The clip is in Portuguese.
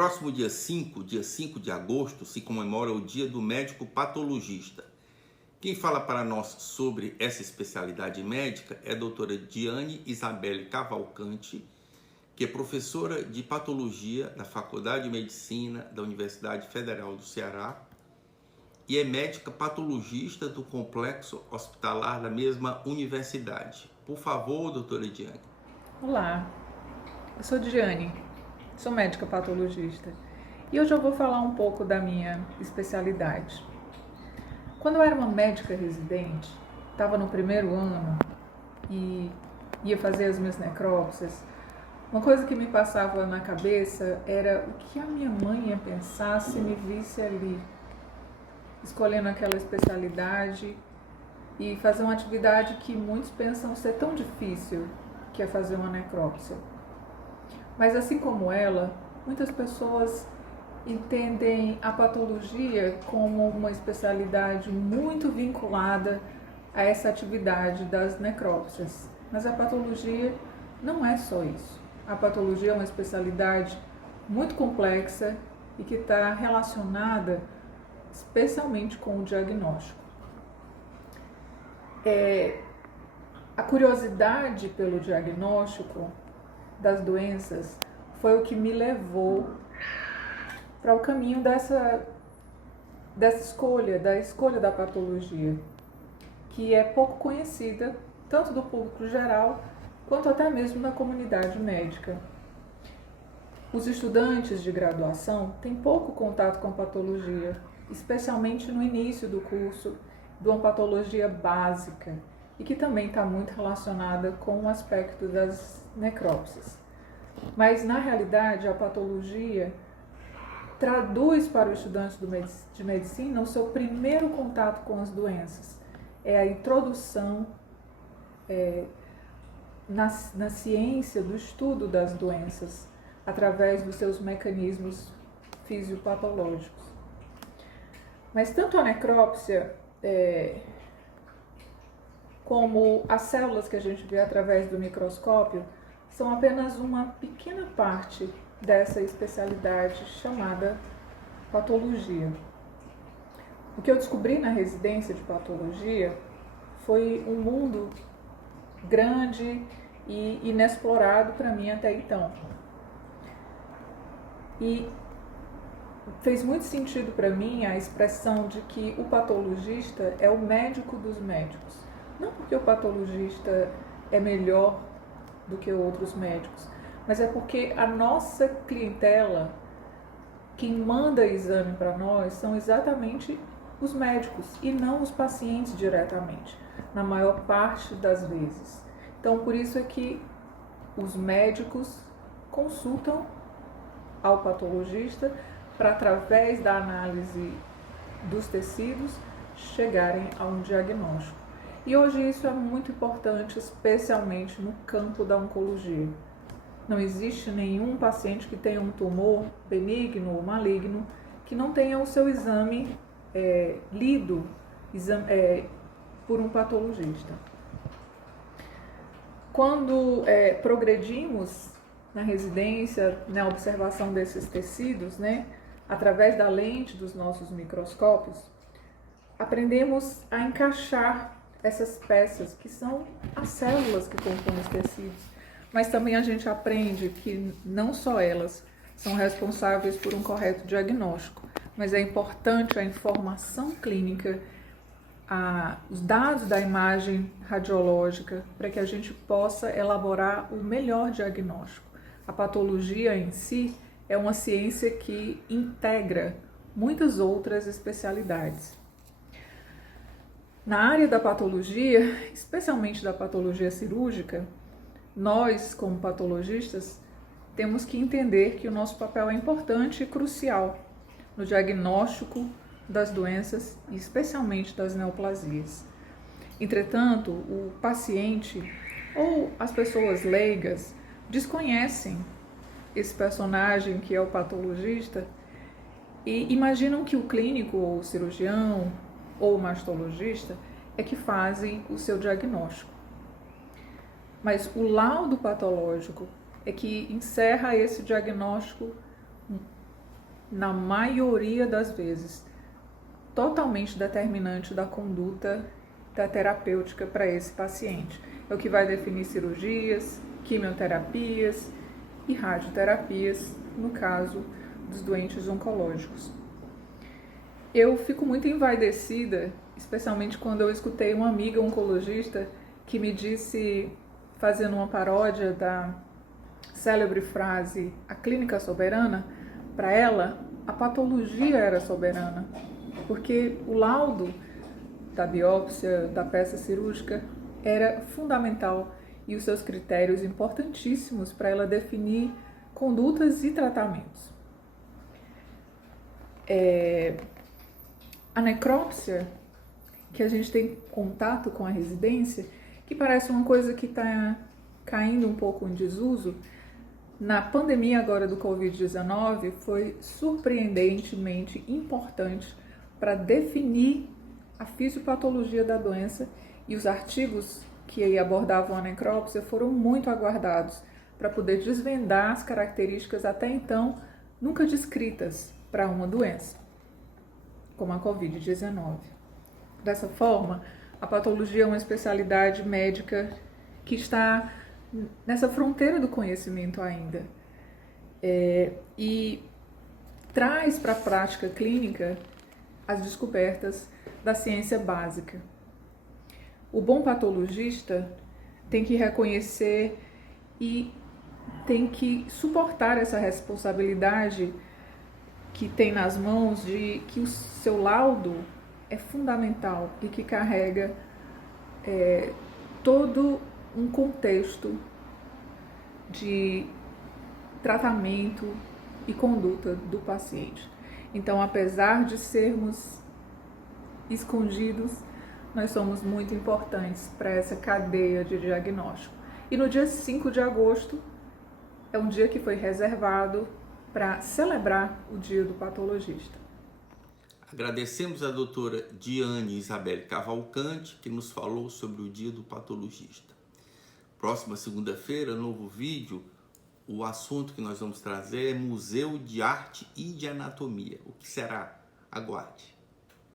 próximo dia 5 de agosto, se comemora o Dia do Médico Patologista. Quem fala para nós sobre essa especialidade médica é a doutora Diane Isabelle Cavalcante, que é professora de patologia da Faculdade de Medicina da Universidade Federal do Ceará e é médica patologista do complexo hospitalar da mesma universidade. Por favor, doutora Diane. Olá, eu sou Diane, sou médica patologista e hoje eu vou falar um pouco da minha especialidade. Quando eu era uma médica residente, estava no primeiro ano e ia fazer as minhas necrópsias, uma coisa que me passava na cabeça era o que a minha mãe ia pensar se me visse ali, escolhendo aquela especialidade e fazer uma atividade que muitos pensam ser tão difícil, que é fazer uma necrópsia. Mas assim como ela, muitas pessoas entendem a patologia como uma especialidade muito vinculada a essa atividade das necrópsias. Mas a patologia não é só isso. A patologia é uma especialidade muito complexa e que está relacionada especialmente com o diagnóstico. A curiosidade pelo diagnóstico das doenças foi o que me levou para o caminho dessa escolha, da escolha da patologia, que é pouco conhecida tanto do público geral quanto até mesmo da comunidade médica. Os estudantes de graduação têm pouco contato com patologia, especialmente no início do curso, de uma patologia básica e que também está muito relacionada com o aspecto das necrópsias. Mas, na realidade, a patologia traduz para o estudante de medicina o seu primeiro contato com as doenças. É a introdução na ciência do estudo das doenças, através dos seus mecanismos fisiopatológicos. Mas tanto a necrópsia como as células que a gente vê através do microscópio são apenas uma pequena parte dessa especialidade chamada patologia. O que eu descobri na residência de patologia foi um mundo grande e inexplorado para mim até então. E fez muito sentido para mim a expressão de que o patologista é o médico dos médicos. Não porque o patologista é melhor do que outros médicos, mas é porque a nossa clientela, quem manda exame para nós, são exatamente os médicos e não os pacientes diretamente, na maior parte das vezes. Então, por isso é que os médicos consultam ao patologista para, através da análise dos tecidos, chegarem a um diagnóstico. E hoje isso é muito importante, especialmente no campo da oncologia. Não existe nenhum paciente que tenha um tumor benigno ou maligno que não tenha o seu exame lido por um patologista. Quando progredimos na residência, na observação desses tecidos, através da lente dos nossos microscópios, aprendemos a encaixar essas peças, que são as células que compõem os tecidos. Mas também a gente aprende que não só elas são responsáveis por um correto diagnóstico, mas é importante a informação clínica, os dados da imagem radiológica, para que a gente possa elaborar o melhor diagnóstico. A patologia em si é uma ciência que integra muitas outras especialidades. Na área da patologia, especialmente da patologia cirúrgica, nós, como patologistas, temos que entender que o nosso papel é importante e crucial no diagnóstico das doenças, e especialmente das neoplasias. Entretanto, o paciente ou as pessoas leigas desconhecem esse personagem que é o patologista e imaginam que o clínico ou o cirurgião ou o mastologista é que fazem o seu diagnóstico. Mas o laudo patológico é que encerra esse diagnóstico na maioria das vezes, totalmente determinante da conduta da terapêutica para esse paciente. É o que vai definir cirurgias, quimioterapias e radioterapias, no caso dos doentes oncológicos. Eu fico muito envaidecida, especialmente quando eu escutei uma amiga oncologista que me disse, fazendo uma paródia da célebre frase "a clínica soberana", para ela a patologia era soberana, porque o laudo da biópsia, da peça cirúrgica, era fundamental e os seus critérios importantíssimos para ela definir condutas e tratamentos. A necrópsia, que a gente tem contato com a residência, que parece uma coisa que está caindo um pouco em desuso, na pandemia agora do Covid-19 foi surpreendentemente importante para definir a fisiopatologia da doença, e os artigos que aí abordavam a necrópsia foram muito aguardados para poder desvendar as características até então nunca descritas para uma doença, como a Covid-19. Dessa forma, a patologia é uma especialidade médica que está nessa fronteira do conhecimento ainda, e traz para a prática clínica as descobertas da ciência básica. O bom patologista tem que reconhecer e tem que suportar essa responsabilidade que tem nas mãos de que o seu laudo é fundamental e que carrega todo um contexto de tratamento e conduta do paciente. Então, apesar de sermos escondidos, nós somos muito importantes para essa cadeia de diagnóstico. E no dia 5 de agosto é um dia que foi reservado para celebrar o Dia do Patologista. Agradecemos a doutora Diane Isabelle Cavalcante, que nos falou sobre o Dia do Patologista. Próxima segunda-feira, novo vídeo. O assunto que nós vamos trazer é Museu de Arte e de Anatomia. O que será? Aguarde.